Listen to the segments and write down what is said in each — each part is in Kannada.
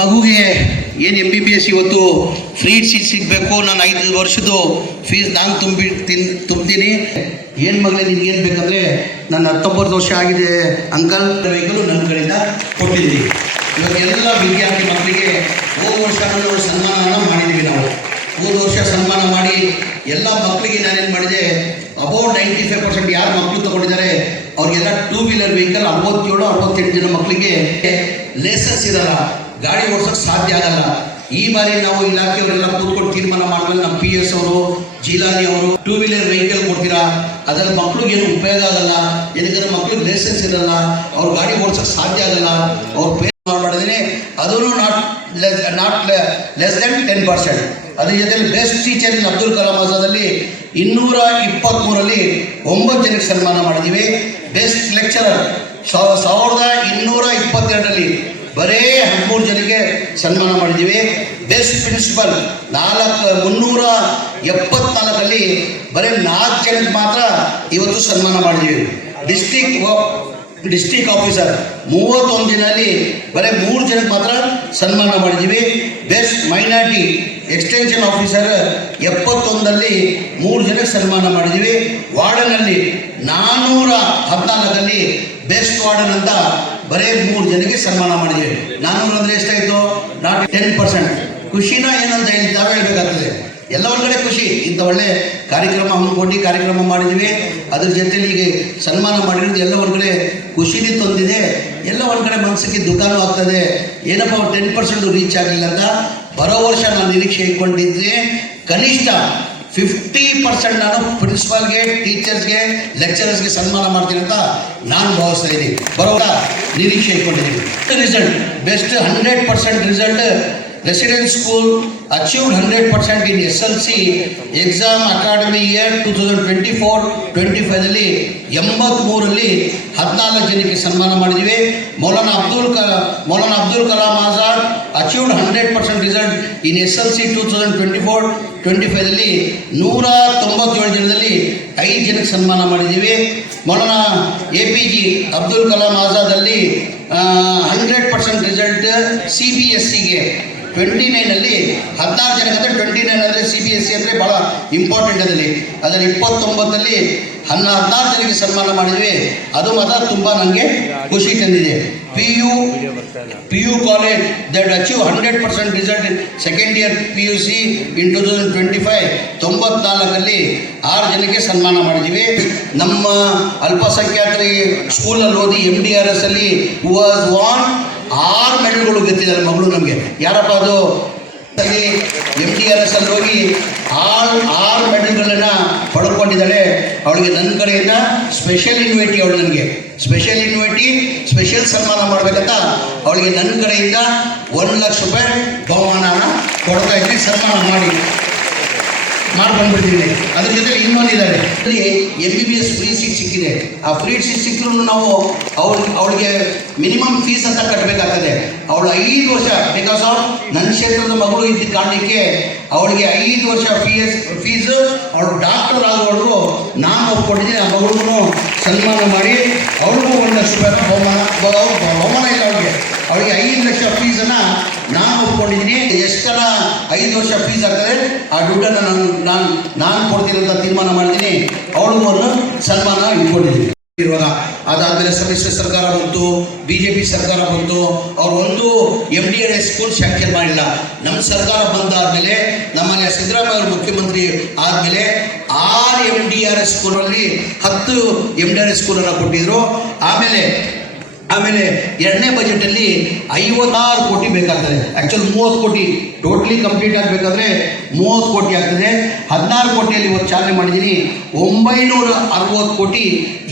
ಮಗುಗೆ ಏನು ಎಂ ಬಿ ಬಿ ಎಸ್ ಇವತ್ತು ಫ್ರೀ ಸೀಟ್ ಸಿಗಬೇಕು? ನಾನು ಐದು ವರ್ಷದ್ದು ಫೀಸ್ ನಾನು ತುಂಬಿ ತಿನ್ ತುಂಬ್ತೀನಿ. ಏನು ಮಗಳೇ ನಿನ್ಗೇನು ಬೇಕಂದರೆ ನನ್ನ ಹತ್ತೊಂಬತ್ತು ವರ್ಷ ಆಗಿದೆ ಅಂಕಲ್. ವೆಹಿಕಲ್ ನನ್ನ ಕಡೆಯಿಂದ ಕೊಟ್ಟಿದ್ದೀನಿ. ಇವಾಗ ಎಲ್ಲ ವಿದ್ಯಾರ್ಥಿ ಮಕ್ಕಳಿಗೆ ಹೋದ ವರ್ಷ ನಾವು ಸನ್ಮಾನನ ಮಾಡಿದ್ದೀವಿ ನಾವು. ಮೂರು ವರ್ಷ ಸನ್ಮಾನ ಮಾಡಿ ಎಲ್ಲ ಮಕ್ಕಳಿಗೆ ನಾನೇನು ಮಾಡಿದೆ ಅಬೌಟ್ ನೈಂಟಿ ಫೈವ್ ಪರ್ಸೆಂಟ್ ಯಾರು ಮಕ್ಕಳು ತಗೊಂಡಿದ್ದಾರೆ, ಅವ್ರಿಗೆಲ್ಲ ಟೂ ವೀಲರ್ ವೆಹಿಕಲ್ ಅರವತ್ತೇಳು, ಅರವತ್ತೆಂಟು ಜನ ಮಕ್ಕಳಿಗೆ ಲೈಸೆನ್ಸ್ ಇರಲ್ಲ ಗಾಡಿ ಓಡಿಸೋಕೆ ಸಾಧ್ಯ ಆಗಲ್ಲ. ಈ ಬಾರಿ ನಾವು ಇಲಾಖೆಯವರೆಲ್ಲ ಕೂತ್ಕೊಂಡು ತೀರ್ಮಾನ ಮಾಡಿದ್ಮೇಲೆ ನಮ್ಮ ಪಿ ಎಸ್ ಅವರು, ಜಿಲಾನಿ ಅವರು ಟೂ ವೀಲರ್ ವೆಹಿಕಲ್ ಕೊಡ್ತೀರಾ? ಅದ್ರಲ್ಲಿ ಮಕ್ಳಿಗೆ ಏನು ಉಪಯೋಗ ಆಗಲ್ಲ. ಏನಕ್ಕೆ ಮಕ್ಳಿಗೆ ಲೈಸೆನ್ಸ್ ಇರಲ್ಲ. ಅವ್ರು ಗಾಡಿ ಓಡಿಸೋಕೆ ಸಾಧ್ಯ ಆಗಲ್ಲ. ಅವ್ರು ಪೇ ಮಾಡಿದ್ರೆ ಅದೂ not less not less than ten percent ಅದ್ರ ಜೊತೆಲಿ best teacher in Abdul Kalam ಆಜಾದಲ್ಲಿ ಇನ್ನೂರ ಇಪ್ಪತ್ತ್ಮೂರಲ್ಲಿ ಒಂಬತ್ತು ಜನಕ್ಕೆ ಸನ್ಮಾನ ಮಾಡಿದ್ದೀವಿ. ಬೆಸ್ಟ್ ಲೆಕ್ಚರರ್ ಸಾವಿರದ ಇನ್ನೂರ ಇಪ್ಪತ್ತೆರಡರಲ್ಲಿ ಬರೇ ಹದಿಮೂರು ಜನಕ್ಕೆ ಸನ್ಮಾನ ಮಾಡಿದ್ದೀವಿ. ಬೆಸ್ಟ್ ಪ್ರಿನ್ಸಿಪಲ್ ನಾಲ್ಕು, ಮುನ್ನೂರ ಎಪ್ಪತ್ನಾಲ್ಕಲ್ಲಿ ಬರೀ ನಾಲ್ಕು ಜನಕ್ಕೆ ಮಾತ್ರ ಇವತ್ತು ಸನ್ಮಾನ ಮಾಡಿದ್ದೀವಿ. ಡಿಸ್ಟಿಕ್ ಡಿಸ್ಟಿಕ್ ಆಫೀಸರ್ ಮೂವತ್ತೊಂದು ದಿನಲ್ಲಿ ಬರೀ ಮೂರು ಜನಕ್ಕೆ ಮಾತ್ರ ಸನ್ಮಾನ ಮಾಡಿದ್ದೀವಿ. ಬೆಸ್ಟ್ ಮೈನಾರಿಟಿ ಎಕ್ಸ್ಟೆನ್ಷನ್ ಆಫೀಸರ್ ಎಪ್ಪತ್ತೊಂದರಲ್ಲಿ ಮೂರು ಜನಕ್ಕೆ ಸನ್ಮಾನ ಮಾಡಿದ್ದೀವಿ. ವಾರ್ಡನಲ್ಲಿ ನಾನ್ನೂರ ಹದಿನಾಲ್ಕರಲ್ಲಿ ಬೆಸ್ಟ್ ವಾರ್ಡನ್ ಅಂತ ಬರೀ ಮೂರು ಜನಕ್ಕೆ ಸನ್ಮಾನ ಮಾಡಿದ್ದೀವಿ. ನಾನ್ನೂರು ಅಂದರೆ ಎಷ್ಟಾಯಿತು? ನಾಟ್ ಟೆನ್ ಪರ್ಸೆಂಟ್ ಖುಷಿನ ಏನಂತ ಹೇಳಿ ತಾವೇ ಹೇಳಬೇಕಾಗ್ತದೆ. ಎಲ್ಲ ಒಂದ್ಕಡೆ ಖುಷಿ. ಇಂಥ ಒಳ್ಳೆ ಕಾರ್ಯಕ್ರಮ ಹಮ್ಮಿಕೊಂಡು ಕಾರ್ಯಕ್ರಮ ಮಾಡಿದ್ವಿ ಅದ್ರ ಜೊತೆಲಿ ಈಗ ಸನ್ಮಾನ ಮಾಡಿರೋದು ಎಲ್ಲ ಒಂದ್ಕಡೆ ಖುಷಿನಿ ತಂದಿದೆ. ಎಲ್ಲ ಒಂದ್ಕಡೆ ಮನಸ್ಸಿಗೆ ದುಃಖನೂ ಆಗ್ತದೆ. ಏನಪ್ಪ ಟೆನ್ ಪರ್ಸೆಂಟ್ ರೀಚ್ ಆಗಲಿಲ್ಲ ಅಂತ? ಬರೋ ವರ್ಷ ನಾನು ನಿರೀಕ್ಷೆ ಇಟ್ಕೊಂಡಿದ್ರೆ ಕನಿಷ್ಠ ಫಿಫ್ಟಿ ಪರ್ಸೆಂಟ್ ನಾನು ಪ್ರಿನ್ಸಿಪಾಲ್ಗೆ ಟೀಚರ್ಸ್ಗೆ ಲೆಕ್ಚರರ್ಸ್ಗೆ ಸನ್ಮಾನ ಮಾಡ್ತೀನಿ ಅಂತ ನಾನು ಭಾವಿಸ್ತಾ ಇದ್ದೀನಿ. ಬರೋ ನಿರೀಕ್ಷೆ ಇಟ್ಕೊಂಡಿದ್ದೀನಿ. Result best hundred percent result residence school achieve hundred percent in S L C exam academy year two thousand twenty four twenty ಫೈವ್ದಲ್ಲಿ ಎಂಬತ್ಮೂರಲ್ಲಿ ಹದಿನಾಲ್ಕು ಜನಕ್ಕೆ ಸನ್ಮಾನ ಮಾಡಿದ್ದೀವಿ ಮೌಲಾನಾ ಅಬ್ದುಲ್ ಕ Maulana Abdul Kalam Azad achieved hundred percent result in S L C two thousand twenty four twenty ಫೈವ್ದಲ್ಲಿ ನೂರ ತೊಂಬತ್ತೇಳು ಜನದಲ್ಲಿ ಐದು ಜನಕ್ಕೆ ಸನ್ಮಾನ ಮಾಡಿದ್ದೀವಿ. Maulana A P J Abdul Kalam ಆಜಾದಲ್ಲಿ hundred percent result C B S ಸಿಗೆ ಟ್ವೆಂಟಿ ನೈನಲ್ಲಿ, ಹದಿನಾರು ಜನಕ್ಕೆ ಅಂದರೆ ಟ್ವೆಂಟಿ ನೈನ್ ಅಂದರೆ ಸಿ ಬಿ ಎಸ್ ಸಿ ಅಂದರೆ ಭಾಳ ಇಂಪಾರ್ಟೆಂಟ್ ಅದರಲ್ಲಿ. ಅದರಲ್ಲಿ ಇಪ್ಪತ್ತೊಂಬತ್ತಲ್ಲಿ ಹನ್ನ ಹದಿನಾರು ಜನಕ್ಕೆ ಸನ್ಮಾನ ಮಾಡಿದ್ವಿ. ಅದು ಮಾತ್ರ ತುಂಬ ನನಗೆ ಖುಷಿ ತಂದಿದೆ. P U P U college that achieve hundred percent result second year P U C in two thousand twenty five ತೊಂಬತ್ನಾಲ್ಕಲ್ಲಿ ಆರು ಜನಕ್ಕೆ ಸನ್ಮಾನ ಮಾಡಿದ್ದೀವಿ ನಮ್ಮ ಅಲ್ಪಸಂಖ್ಯಾತರಿಗೆ ಸ್ಕೂಲಲ್ಲಿ ಓದಿ ಎಂ ಡಿ ಆರ್ ಎಸ್ ಅಲ್ಲಿ ವಾಸ್ ವಾನ್ ಆರು ಮೆಡಲ್ಗಳು ಗೆದ್ದಿದ್ದಾರೆ ಮಗಳು ನಮಗೆ. ಯಾರಪ್ಪ ಅದು? ಎಂ ಡಿ ಆರ್ ಎಸ್ ಅಲ್ಲಿ ಹೋಗಿ ಆರು ಆರು ಮೆಡಲ್ಗಳನ್ನ ಪಡ್ಕೊಂಡಿದ್ದಾಳೆ ಅವಳಿಗೆ ನನ್ನ ಕಡೆಯಿಂದ ಸ್ಪೆಷಲ್ ಇನ್ವೈಟಿ ಅವಳು ನನಗೆ. ಸ್ಪೆಷಲ್ ಇನ್ವೈಟಿ ಸ್ಪೆಷಲ್ ಸನ್ಮಾನ ಮಾಡಬೇಕಂತ ಅವಳಿಗೆ ನನ್ನ ಕಡೆಯಿಂದ ಒಂದು ಲಕ್ಷ ರೂಪಾಯಿ ಬಹುಮಾನನ ಕೊಡ್ತಾ ಇದ್ದೀನಿ ಸನ್ಮಾನ ಮಾಡಿ. ಮಾಡಿ ಬಂದ್ಬಿಟ್ಟಿದ್ದೀನಿ ಅದ್ರ ಜೊತೆ ಇನ್ನೊಂದಿದ್ದಾರೆ M B B S free seat ಸಿಕ್ಕಿದೆ. ಆ ಫ್ರೀ ಸೀಟ್ ಸಿಕ್ಕಿದ್ರು ನಾವು ಅವ್ರ ಅವಳಿಗೆ ಮಿನಿಮಮ್ ಫೀಸ್ ಅಂತ ಕಟ್ಟಬೇಕಾಗ್ತದೆ ಅವಳು ಐದು ವರ್ಷ ಬಿಕಾಸ್ ಆಫ್ ನನ್ನ ಕ್ಷೇತ್ರದ ಮಗಳು ಇದ್ದ ಕಾರಣಕ್ಕೆ ಅವಳಿಗೆ ಐದು ವರ್ಷ ಫೀಸ್ ಫೀಸು ಅವಳು ಡಾಕ್ಟರ್ ಆಗೋವರೆಗೂ ನಾನು ಒಪ್ಕೊಂಡಿದ್ದೀನಿ. ಆ ಮಗಳಿಗೂ ಸನ್ಮಾನ ಮಾಡಿ ಅವಳಿಗೂ ಒಂದು ಲಕ್ಷ ರೂಪಾಯಿ ಬಹುಮಾನ, ಬಹು- ಬಹುಮಾನ ಇಲ್ಲ ಅವಳಿಗೆ. ಅವಳಿಗೆ ಐದು ಲಕ್ಷ ಫೀಸನ್ನು ನಾನು ಒಪ್ಕೊಂಡಿದ್ದೀನಿ. ಐದು ವರ್ಷ ಫೀಸ್ ಆಗ್ತದೆ. ಆ ದುಡ್ಡನ್ನು ನಾನು ನಾನು ನಾನು ಕೊಡ್ತೀನಿ ಅಂತ ತೀರ್ಮಾನ ಮಾಡಿದ್ದೀನಿ ಅವಳು ಮೊದಲು ಸನ್ಮಾನ ಇಟ್ಕೊಂಡಿದ್ದೀನಿ ಇರುವಾಗ ಅದಾದಮೇಲೆ ಸಮ್ಮಿಶ್ರ ಸರ್ಕಾರ ಬಂತು ಬಿ ಜೆ ಪಿ ಸರ್ಕಾರ ಬಂತು, ಅವ್ರು ಒಂದು M D S school sanction ಮಾಡಿಲ್ಲ. ನಮ್ಮ ಸರ್ಕಾರ ಬಂದಾದಮೇಲೆ ನಮ್ಮನೆ ಸಿದ್ದರಾಮಯ್ಯ ಅವರು ಮುಖ್ಯಮಂತ್ರಿ ಆದಮೇಲೆ ಆರು ಎಂ ಡಿ ಆರ್ ಎಸ್ ಸ್ಕೂಲಲ್ಲಿ ಹತ್ತು ಎಂ ಡಿ ಆರ್ ಎಸ್ ಸ್ಕೂಲನ್ನು ಕೊಟ್ಟಿದ್ರು. ಆಮೇಲೆ ಆಮೇಲೆ ಎರಡನೇ ಬಜೆಟಲ್ಲಿ ಐವತ್ತಾರು ಕೋಟಿ ಬೇಕಾಗ್ತದೆ. ಆ್ಯಕ್ಚುಲಿ ಮೂವತ್ತು ಕೋಟಿ ಟೋಟ್ಲಿ ಕಂಪ್ಲೀಟ್ ಆಗಬೇಕಾದ್ರೆ ಮೂವತ್ತು ಕೋಟಿ ಆಗ್ತದೆ. ಹದಿನಾರು ಕೋಟಿಯಲ್ಲಿ ಇವತ್ತು ಚಾಲನೆ ಮಾಡಿದ್ದೀನಿ ಒಂಬೈನೂರ ಅರವತ್ತು ಕೋಟಿ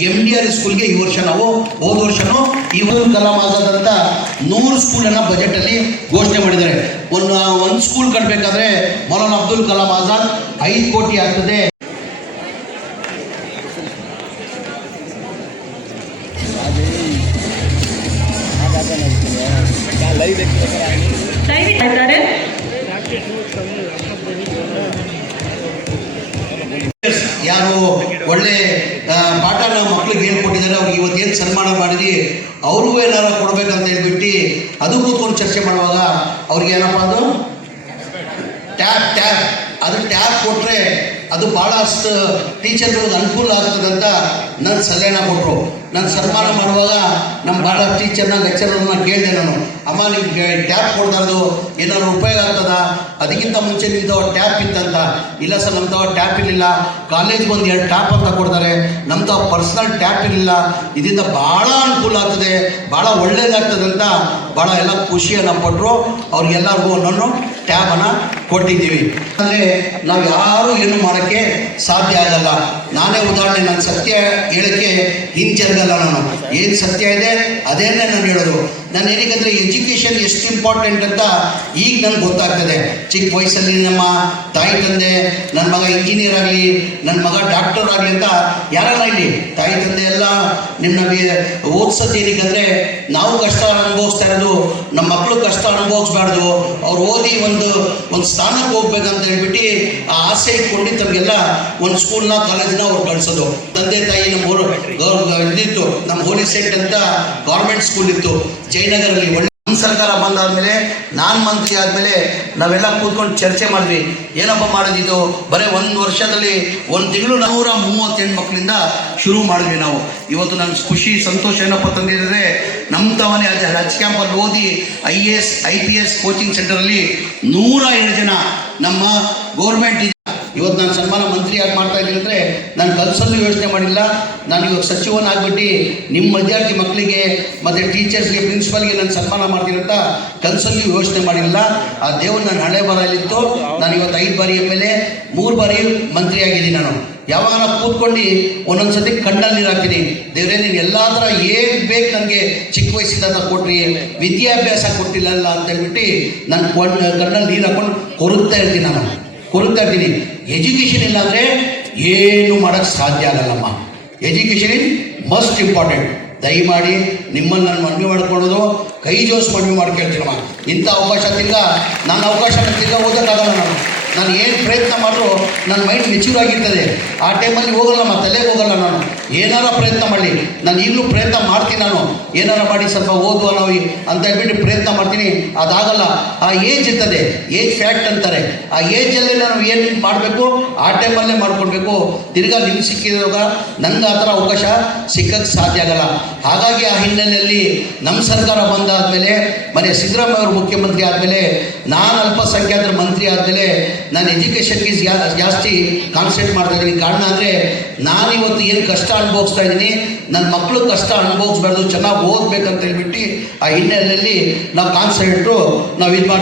ಎಂ ಡಿ ಆರ್ ಸ್ಕೂಲ್ಗೆ ಈ ವರ್ಷ ನಾವು, ಹೋದ ವರ್ಷನೂ ಒಂದು ಕಲಾಂ ಆಜಾದ್ ನೂರು ಸ್ಕೂಲನ್ನು ಬಜೆಟಲ್ಲಿ ಘೋಷಣೆ ಮಾಡಿದ್ದಾರೆ. ಒಂದು ಒಂದು ಸ್ಕೂಲ್ ಕಟ್ಟಬೇಕಾದ್ರೆ ಮೌಲಾನ ಅಬ್ದುಲ್ ಕಲಾಂ ಆಜಾದ್ ಐದು ಕೋಟಿ ಆಗ್ತದೆ. ಯಾರು ಒಳ್ಳೆ ಪಾಠ ನಾವು ಮಕ್ಕಳಿಗೆ ಹೇಳ್ಕೊಟ್ಟಿದ್ದಾರೆ ಅವ್ರಿಗೆ ಇವತ್ತೇನು ಸನ್ಮಾನ ಮಾಡಿದ್ವಿ, ಅವ್ರಿಗೂ ಏನಾರು ಕೊಡಬೇಕಂತ ಹೇಳ್ಬಿಟ್ಟು ಅದು ಕೂತ್ಕೊಂಡು ಚರ್ಚೆ ಮಾಡುವಾಗ ಅವ್ರಿಗೆ ಏನಪ್ಪ ಅದು? ಟ್ಯಾಪ್ ಟ್ಯಾಪ್ ಅದು ಟ್ಯಾಪ್ ಕೊಟ್ಟರೆ ಅದು ಭಾಳಷ್ಟು ಟೀಚರ್ಗಳಿಗೆ ಅನುಕೂಲ ಆಗ್ತದೆ ಅಂತ ನನ್ನ ಸಲಹೆನ ಕೊಟ್ಟರು ನಾನು ಸನ್ಮಾನ ಮಾಡುವಾಗ ನಮ್ಮ ಭಾಳ ಟೀಚರ್ನ ಲೆಕ್ಚರರ್ನ ಕೇಳಿದೆ ನಾನು. ಅಮ್ಮ ನಿಮಗೆ ಟ್ಯಾಪ್ ಕೊಡ್ತಾರದು ಏನಾದ್ರು ಉಪಯೋಗ ಆಗ್ತದ? ಅದಕ್ಕಿಂತ ಮುಂಚೆ ನಿಮ್ದು ಟ್ಯಾಪ್ ಇತ್ತಂತ. ಇಲ್ಲ ಸರ್ ತವ ಟ್ಯಾಪ್ ಇರಲಿಲ್ಲ. ಕಾಲೇಜ್ಗೆ ಒಂದು ಎರಡು ಟ್ಯಾಪ್ ಅಂತ ಕೊಡ್ತಾರೆ. ನಮ್ಮ ಪರ್ಸನಲ್ ಟ್ಯಾಪ್ ಇರಲಿಲ್ಲ. ಇದರಿಂದ ಭಾಳ ಅನುಕೂಲ ಆಗ್ತದೆ. ಭಾಳ ಒಳ್ಳೇದಾಗ್ತದೆ ಅಂತ ಭಾಳ ಎಲ್ಲ ಖುಷಿಯನ್ನು ಪಟ್ಟರು ಅವ್ರಿಗೆಲ್ಲರಿಗೂ ಒಂದೊಂದು ಟ್ಯಾಬನ್ನು ಕೊಟ್ಟಿದ್ದೀವಿ. ಅಂದರೆ ನಾವು ಯಾರೂ ಏನು ಮಾಡೋಕ್ಕೆ ಸಾಧ್ಯ ಆಗಲ್ಲ. ನಾನೇ ಉದಾಹರಣೆ, ನಾನು ಸತ್ಯ ಹೇಳೋಕ್ಕೆ ಹಿಂಜರಗಲ್ಲ ನಾನು. ಏನು ಸತ್ಯ ಇದೆ, ಅದೇನೇ ನಾನು ಹೇಳೋದು. ನಾನು ಏನಕ್ಕಂದರೆ ಎಜುಕೇಷನ್ ಎಷ್ಟು ಇಂಪಾರ್ಟೆಂಟ್ ಅಂತ ಈಗ ನನಗೆ ಗೊತ್ತಾಗ್ತದೆ. ಚಿಕ್ಕ ವಯಸ್ಸಲ್ಲಿ ನಮ್ಮ ತಾಯಿ ತಂದೆ, ನನ್ನ ಮಗ ಇಂಜಿನಿಯರ್ ಆಗಲಿ, ನನ್ನ ಮಗ ಡಾಕ್ಟರ್ ಆಗಲಿ ಅಂತ ಯಾರಲ್ಲ ಇಲ್ಲಿ ತಾಯಿ ತಂದೆ ಎಲ್ಲ ನಿಮ್ಮನ್ನ ಓದಿಸೋದು ಏನಕ್ಕಂದರೆ ನಾವು ಕಷ್ಟ ಅನುಭವಿಸ್ತಾ ಇರೋದು, ನಮ್ಮ ಮಕ್ಕಳು ಕಷ್ಟ ಅನುಭವಿಸ್ಬಾರ್ದು, ಅವ್ರು ಓದಿ ಒಂದು ಒಂದು ಸ್ಥಾನಕ್ಕೆ ಹೋಗ್ಬೇಕಂತ ಹೇಳ್ಬಿಟ್ಟು ಆ ಆಸೆ ಇಟ್ಕೊಂಡು ತಮಗೆಲ್ಲ ಒಂದು ಸ್ಕೂಲ್ನ ಕಾಲೇಜ್ನ ಅವ್ರು ಕಳಿಸೋದು. ತಂದೆ ತಾಯಿ ನಮ್ಮ ಊರು ಗೌರ್ ಇದಿತ್ತು ಹೋಲಿ ಸೆಟ್ ಅಂತ ಗೌರ್ಮೆಂಟ್ ಸ್ಕೂಲ್ ಇತ್ತು. ಜಯನಗರಲ್ಲಿ ಒಳ್ಳೆ ನಮ್ಮ ಸರ್ಕಾರ ಬಂದಾದ್ಮೇಲೆ ನಾನು ಮಂತ್ರಿ ಆದಮೇಲೆ ನಾವೆಲ್ಲ ಕೂತ್ಕೊಂಡು ಚರ್ಚೆ ಮಾಡಿದ್ವಿ. ಏನಪ್ಪ ಮಾಡೋದಿದ್ದು ಬರೀ ಒಂದು ವರ್ಷದಲ್ಲಿ ಒಂದು ತಿಂಗಳು ನೂರ ಮೂವತ್ತೆಂಟು ಮಕ್ಕಳಿಂದ ಶುರು ಮಾಡಿದ್ವಿ ನಾವು. ಇವತ್ತು ನನ್ನ ಖುಷಿ, ಸಂತೋಷ ಏನಪ್ಪ ತಂದಿದ್ರೆ ನಮ್ಮ ತವನೇ ಅದೇ ಹಚ್ ಕ್ಯಾಂಪಲ್ಲಿ ಓದಿ I A S I P S coaching ಸೆಂಟರಲ್ಲಿ ನೂರ ಏಳು ಜನ ನಮ್ಮ ಗೌರ್ಮೆಂಟ್ ಇವತ್ತು ನಾನು ಸನ್ಮಾನ ಮಂತ್ರಿ ಯಾಕೆ ಮಾಡ್ತಾ ಇದ್ದೀನಿ ಅಂದರೆ, ನಾನು ಕಲ್ಸಲ್ಲೂ ಯೋಚನೆ ಮಾಡಿಲ್ಲ. ನಾನು ಇವಾಗ ಸಚಿವನಾಗ್ಬಿಟ್ಟು ನಿಮ್ಮ ವಿದ್ಯಾರ್ಥಿ ಮಕ್ಕಳಿಗೆ ಮತ್ತು ಟೀಚರ್ಸ್ಗೆ, ಪ್ರಿನ್ಸಿಪಲ್ಗೆ ನಾನು ಸನ್ಮಾನ ಮಾಡ್ತೀನಿ ಅಂತ ಕಲ್ಸಲ್ಲೂ ಯೋಚನೆ ಮಾಡಿಲ್ಲ. ಆ ದೇವರು ನನ್ನ ಹಳೆ ಬರಲಿತ್ತು ನಾನು ಇವತ್ತು ಐದು ಬಾರಿ ಎಂ ಎಲ್ ಎ, ಮೂರು ಬಾರಿ ಮಂತ್ರಿ ಆಗಿದ್ದೀನಿ ನಾನು. ಯಾವಾಗ ನಾನು ಕೂತ್ಕೊಂಡು ಒಂದೊಂದು ಸತಿ ಕಣ್ಣಲ್ಲಿ ನೀರು ಹಾಕ್ತೀನಿ. ದೇವ್ರೆ, ನೀನು ಎಲ್ಲ ಥರ ಏನು ಬೇಕು ನನಗೆ ಚಿಕ್ಕ ವಯಸ್ಸಿಂದ ಕೊಟ್ರಿ. ವಿದ್ಯಾಭ್ಯಾಸ ಕೊಟ್ಟಿಲ್ಲಲ್ಲ ಅಂತ ಹೇಳ್ಬಿಟ್ಟು ನಾನು ಕಣ್ಣಲ್ಲಿ ನೀರು ಹಾಕೊಂಡು ಕೊರುತ್ತಾ ಇರ್ತೀನಿ ನಾನು. ಕೊರುತ್ತಾ ಇದ್ದೀನಿ ಎಜುಕೇಷನ್ ಇಲ್ಲಾಂದರೆ ಏನು ಮಾಡೋಕ್ಕೆ ಸಾಧ್ಯ ಆಗಲ್ಲಮ್ಮ. ಎಜುಕೇಷನ್ ಇಸ್ ಮಸ್ಟ್ ಇಂಪಾರ್ಟೆಂಟ್ ದಯಮಾಡಿ ನಿಮ್ಮನ್ನು ನಾನು ಮನವಿ ಮಾಡ್ಕೊಳ್ಳೋದು, ಕೈ ಜೋಸ್ ಮನವಿ ಮಾಡ್ಕೊಳ್ತೀನಮ್ಮ ಇಂಥ ಅವಕಾಶ ತಿಂಗ, ನನ್ನ ಅವಕಾಶ ತಿಂಗ ಓದೋಕ್ಕಾಗಲ್ಲ ನಾನು. ನಾನು ಏನು ಪ್ರಯತ್ನ ಮಾಡಿದ್ರು, ನನ್ನ ಮೈಂಡ್ ಮೆಚ್ಯೂರ್ ಆಗಿರ್ತದೆ. ಆ ಟೈಮಲ್ಲಿ ಹೋಗಲ್ಲಮ್ಮ, ತಲೆಗೆ ಹೋಗಲ್ಲ ನಾನು. ಏನಾರ ಪ್ರಯತ್ನ ಮಾಡಿ ನಾನು ಈಗಲೂ ಪ್ರಯತ್ನ ಮಾಡ್ತೀನಿ ನಾನು. ಏನಾರ ಮಾಡಿ ಸ್ವಲ್ಪ ಓದುವ ನಾವು ಅಂತ ಹೇಳ್ಬಿಟ್ಟು ಪ್ರಯತ್ನ ಮಾಡ್ತೀನಿ. ಅದಾಗಲ್ಲ. ಆ ಏಜ್ ಇರ್ತದೆ. ಏಜ್ ಫ್ಯಾಕ್ಟ್ ಅಂತಾರೆ. ಆ ಏಜಲ್ಲೇ ನಾವು ಏನು ಮಾಡಬೇಕು? ಆ ಟೈಮಲ್ಲೇ ಮಾಡ್ಕೊಡ್ಬೇಕು ತಿರ್ಗಾ ನಿಮ್ಗೆ ಸಿಕ್ಕಿದಾಗ ನಂಗೆ ಆ ಥರ ಅವಕಾಶ ಸಿಕ್ಕಕ್ಕೆ ಸಾಧ್ಯ ಆಗಲ್ಲ. ಹಾಗಾಗಿ ಆ ಹಿನ್ನೆಲೆಯಲ್ಲಿ ನಮ್ಮ ಸರ್ಕಾರ ಬಂದಾದಮೇಲೆ, ಮನೆ ಸಿದ್ದರಾಮಯ್ಯ ಅವರು ಮುಖ್ಯಮಂತ್ರಿ ಆದಮೇಲೆ, ನಾನು ಅಲ್ಪಸಂಖ್ಯಾತರ ಮಂತ್ರಿ ಆದಮೇಲೆ ನಾನು ಎಜುಕೇಷನ್ಗೆ ಜಾಸ್ತಿ ಕಾನ್ಸಂಟ್ರೇಟ್ ಮಾಡ್ತಾ ಇದ್ದೀನಿ. ಕಾರಣ ಅಂದರೆ ನಾನಿವತ್ತು ಏನು ಕಷ್ಟ ಅನುಭವಿಸ್ತಾ ಇದ್ದೀನಿ. ನನ್ನ ಮಕ್ಕಳು ಕಷ್ಟ ಅನುಭವಿಸ್ಬಾರ್ದು, ಚೆನ್ನಾಗಿ ಓದ್ಬೇಕಂತ ಹೇಳ್ಬಿಟ್ಟು ಆ ಹಿನ್ನೆಲೆಯಲ್ಲಿ ನಾವು ಕಾನ್ಸಂಟ್ರು ನಾವು ಇದು ಮಾಡ್ತೀವಿ